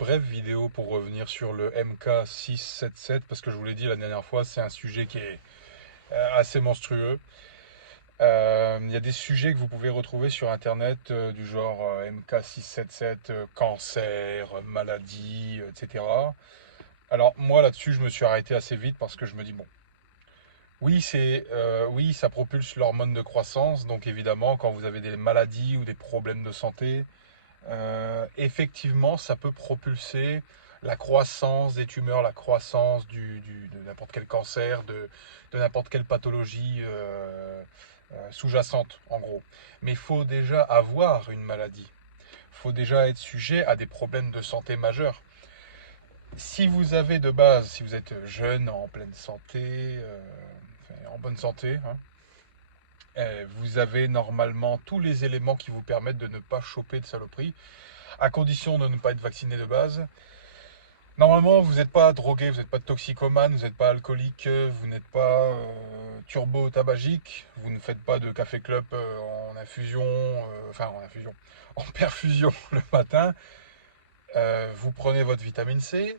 brève vidéo pour revenir sur le MK677 parce que je vous l'ai dit la dernière fois, c'est un sujet qui est assez monstrueux. Il y a des sujets que vous pouvez retrouver sur Internet du genre MK677, cancer, maladie, etc. Alors moi là-dessus, je me suis arrêté assez vite parce que je me dis bon, oui, ça propulse l'hormone de croissance, donc évidemment quand vous avez des maladies ou des problèmes de santé, effectivement, ça peut propulser la croissance des tumeurs, la croissance de n'importe quel cancer, de n'importe quelle pathologie sous-jacente, en gros. Mais il faut déjà avoir une maladie. Il faut déjà être sujet à des problèmes de santé majeurs. Si vous avez de base, si vous êtes jeune, en pleine santé, en bonne santé, hein, vous avez normalement tous les éléments qui vous permettent de ne pas choper de saloperie, à condition de ne pas être vacciné de base. Normalement, vous n'êtes pas drogué, vous n'êtes pas toxicomane, vous n'êtes pas alcoolique, vous n'êtes pas turbo-tabagique, vous ne faites pas de café club en infusion, en infusion, en perfusion le matin. Vous prenez votre vitamine C,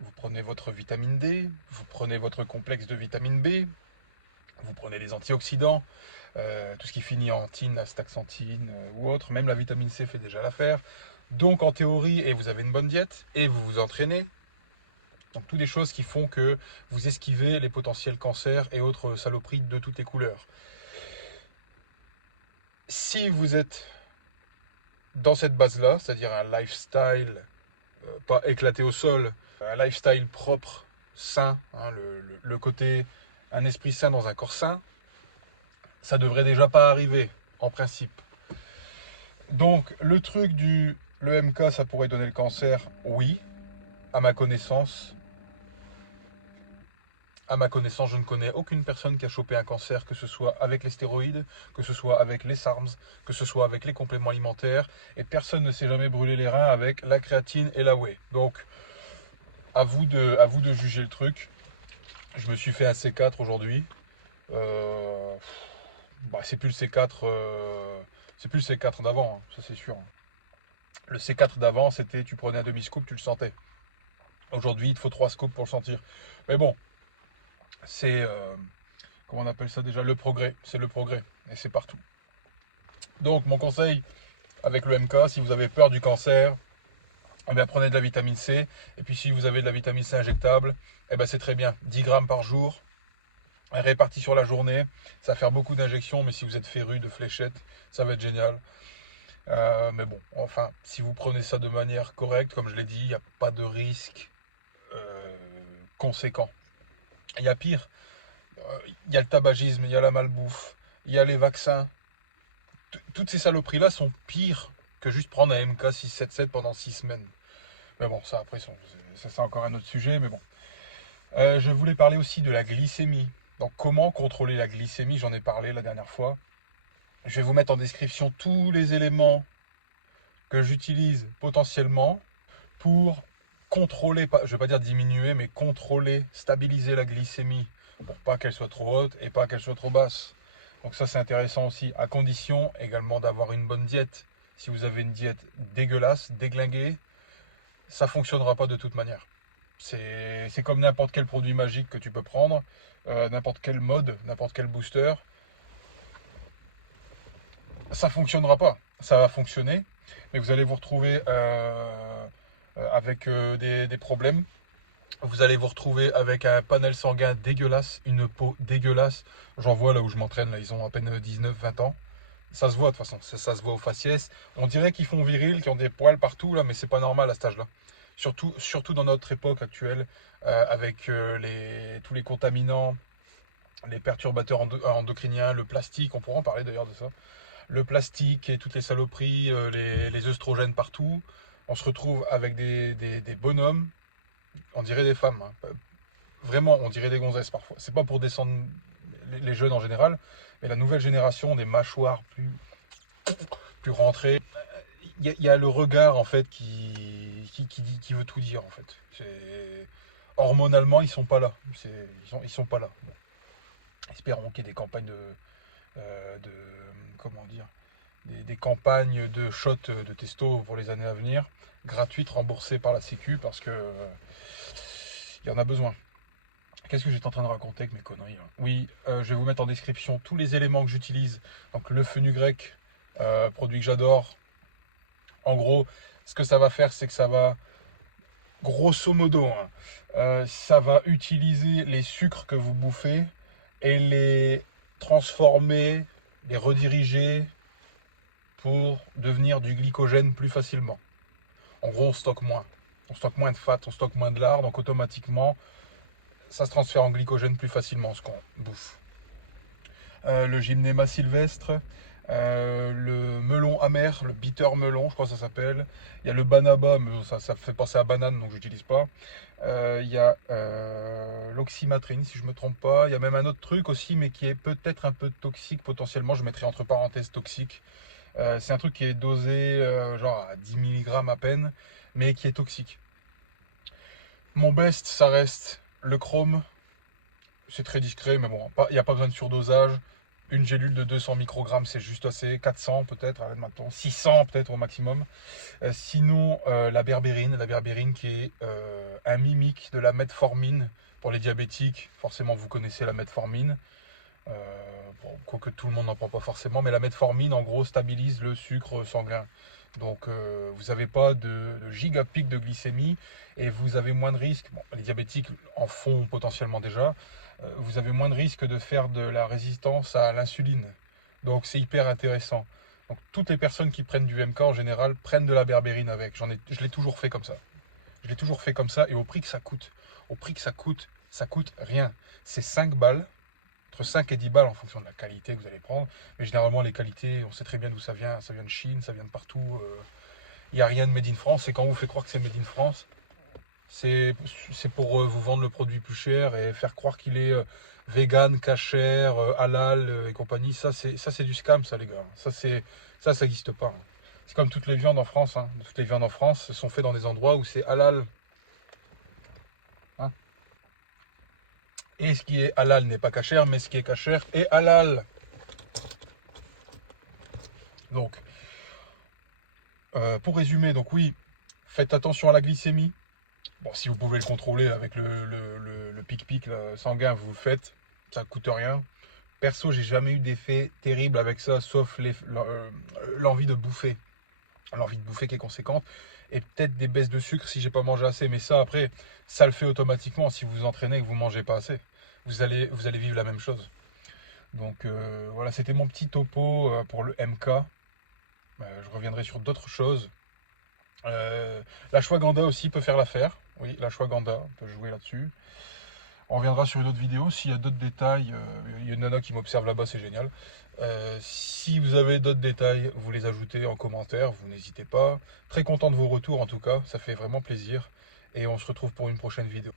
vous prenez votre vitamine D, vous prenez votre complexe de vitamine B, vous prenez les antioxydants, tout ce qui finit en tine, astaxanthine ou autre, même la vitamine C fait déjà l'affaire. Donc en théorie, et vous avez une bonne diète, et vous vous entraînez, donc toutes des choses qui font que vous esquivez les potentiels cancers et autres saloperies de toutes les couleurs. Si vous êtes dans cette base-là, c'est-à-dire un lifestyle pas éclaté au sol, un lifestyle propre, sain, hein, le côté un esprit sain dans un corps sain, ça devrait déjà pas arriver, en principe. Donc le MK, ça pourrait donner le cancer, oui, à ma connaissance. À ma connaissance, je ne connais aucune personne qui a chopé un cancer, que ce soit avec les stéroïdes, que ce soit avec les SARMs, que ce soit avec les compléments alimentaires, et personne ne s'est jamais brûlé les reins avec la créatine et la whey. Donc, à vous de juger le truc. Je me suis fait un C4 aujourd'hui. Euh, c'est plus le C4, c'est plus le C4 d'avant, hein, ça c'est sûr. Le C4 d'avant, c'était tu prenais un demi-scoop, tu le sentais. Aujourd'hui, il te faut 3 scoops pour le sentir. Mais bon, c'est comment on appelle ça déjà, le progrès. C'est le progrès. Et c'est partout. Donc, mon conseil avec le MK, si vous avez peur du cancer, eh bien, prenez de la vitamine C. Et puis, si vous avez de la vitamine C injectable, eh ben, c'est très bien. 10 grammes par jour, répartis sur la journée. Ça va faire beaucoup d'injections, mais si vous êtes féru de fléchettes, ça va être génial. Mais bon, enfin, si vous prenez ça de manière correcte, comme je l'ai dit, il n'y a pas de risque euh, conséquent. Il y a pire. Il y a le tabagisme, il y a la malbouffe, il y a les vaccins. Toutes ces saloperies-là sont pires que juste prendre un MK677 pendant 6 semaines. Mais bon, ça après, c'est encore un autre sujet, mais bon. Je voulais parler aussi de la glycémie. Donc comment contrôler la glycémie, j'en ai parlé la dernière fois. Je vais vous mettre en description tous les éléments que j'utilise potentiellement pour contrôler, je ne vais pas dire diminuer, mais contrôler, stabiliser la glycémie pour pas qu'elle soit trop haute et pas qu'elle soit trop basse. Donc ça c'est intéressant aussi, à condition également d'avoir une bonne diète. Si vous avez une diète dégueulasse, déglinguée, ça ne fonctionnera pas de toute manière. C'est comme n'importe quel produit magique que tu peux prendre, n'importe quel mode, n'importe quel booster, ça ne fonctionnera pas. Ça va fonctionner, mais vous allez vous retrouver avec des problèmes. Vous allez vous retrouver avec un panel sanguin dégueulasse, une peau dégueulasse. J'en vois là où je m'entraîne, là, ils ont à peine 19-20 ans. Ça se voit de toute façon, ça se voit au faciès. On dirait qu'ils font viril, qu'ils ont des poils partout, là, mais c'est pas normal à cet âge-là. Surtout dans notre époque actuelle, avec tous les contaminants, les perturbateurs endocriniens, le plastique, on pourra en parler d'ailleurs de ça. Le plastique et toutes les saloperies, les œstrogènes partout. On se retrouve avec des bonhommes, on dirait des femmes, hein. Vraiment, on dirait des gonzesses parfois. C'est pas pour descendre les jeunes en général, mais la nouvelle génération, des mâchoires plus rentrées. Il y a le regard en fait qui veut tout dire en fait. Hormonalement, ils sont pas là. Ils sont pas là. Bon. Espérons qu'il y ait des campagnes de comment dire, des campagnes de shot de testo pour les années à venir, gratuites, remboursées par la Sécu, parce que il y en a besoin. Qu'est-ce que j'étais en train de raconter avec mes conneries là? Oui, je vais vous mettre en description tous les éléments que j'utilise. Donc le fenugrec, produit que j'adore. En gros, ce que ça va faire, c'est que ça va, grosso modo, hein, ça va utiliser les sucres que vous bouffez et les transformer, les rediriger pour devenir du glycogène plus facilement. En gros, on stocke moins. On stocke moins de fat, on stocke moins de lard, donc automatiquement, ça se transfère en glycogène plus facilement ce qu'on bouffe. Le gymnéma sylvestre, le melon amer, le bitter melon, je crois que ça s'appelle. Il y a le banaba, mais ça fait penser à banane, donc je n'utilise pas. Il y a l'oxymatrine, si je ne me trompe pas. Il y a même un autre truc aussi, mais qui est peut-être un peu toxique potentiellement. Je mettrai entre parenthèses toxique. C'est un truc qui est dosé genre à 10 mg à peine, mais qui est toxique. Mon best, ça reste le chrome. C'est très discret, mais bon, il n'y a pas besoin de surdosage. Une gélule de 200 microgrammes, c'est juste assez. 400 peut-être, maintenant 600 peut-être au maximum. Sinon, la berbérine qui est un mimique de la metformine pour les diabétiques. Forcément, vous connaissez la metformine. Bon, quoique tout le monde n'en prend pas forcément, mais la metformine, en gros, stabilise le sucre sanguin. Donc, vous n'avez pas de gigapic de glycémie et vous avez moins de risques. Bon, les diabétiques en font potentiellement déjà. Vous avez moins de risques de faire de la résistance à l'insuline. Donc, c'est hyper intéressant. Donc, toutes les personnes qui prennent du MK, en général, prennent de la berbérine avec. Je l'ai toujours fait comme ça. Je l'ai toujours fait comme ça et au prix que ça coûte. Au prix que ça coûte rien. C'est 5 balles. Entre 5 et 10 balles en fonction de la qualité que vous allez prendre. Mais généralement, les qualités, on sait très bien d'où ça vient. Ça vient de Chine, ça vient de partout. Il n'y a rien de made in France. Et quand on vous fait croire que c'est made in France, c'est pour vous vendre le produit plus cher et faire croire qu'il est vegan, kasher, halal et compagnie. Ça, c'est du scam, ça, les gars. Ça n'existe pas. C'est comme toutes les viandes en France. Hein. Toutes les viandes en France sont faites dans des endroits où c'est halal. Hein. Et ce qui est halal n'est pas kasher, mais ce qui est kasher est halal. Donc, pour résumer, donc oui, faites attention à la glycémie. Bon, si vous pouvez le contrôler avec le pic-pic sanguin, vous le faites. Ça ne coûte rien. Perso, j'ai jamais eu d'effet terrible avec ça, sauf l'envie de bouffer. L'envie de bouffer qui est conséquente. Et peut-être des baisses de sucre si j'ai pas mangé assez. Mais ça, après, ça le fait automatiquement si vous vous entraînez et que vous mangez pas assez. Vous allez vivre la même chose. Donc voilà, c'était mon petit topo pour le MK. Je reviendrai sur d'autres choses. L'ashwagandha aussi peut faire l'affaire. Oui, l'ashwagandha, on peut jouer là-dessus. On reviendra sur une autre vidéo. S'il y a d'autres détails, il y a une nana qui m'observe là-bas, c'est génial. Si vous avez d'autres détails, vous les ajoutez en commentaire, vous n'hésitez pas. Très content de vos retours en tout cas, ça fait vraiment plaisir. Et on se retrouve pour une prochaine vidéo.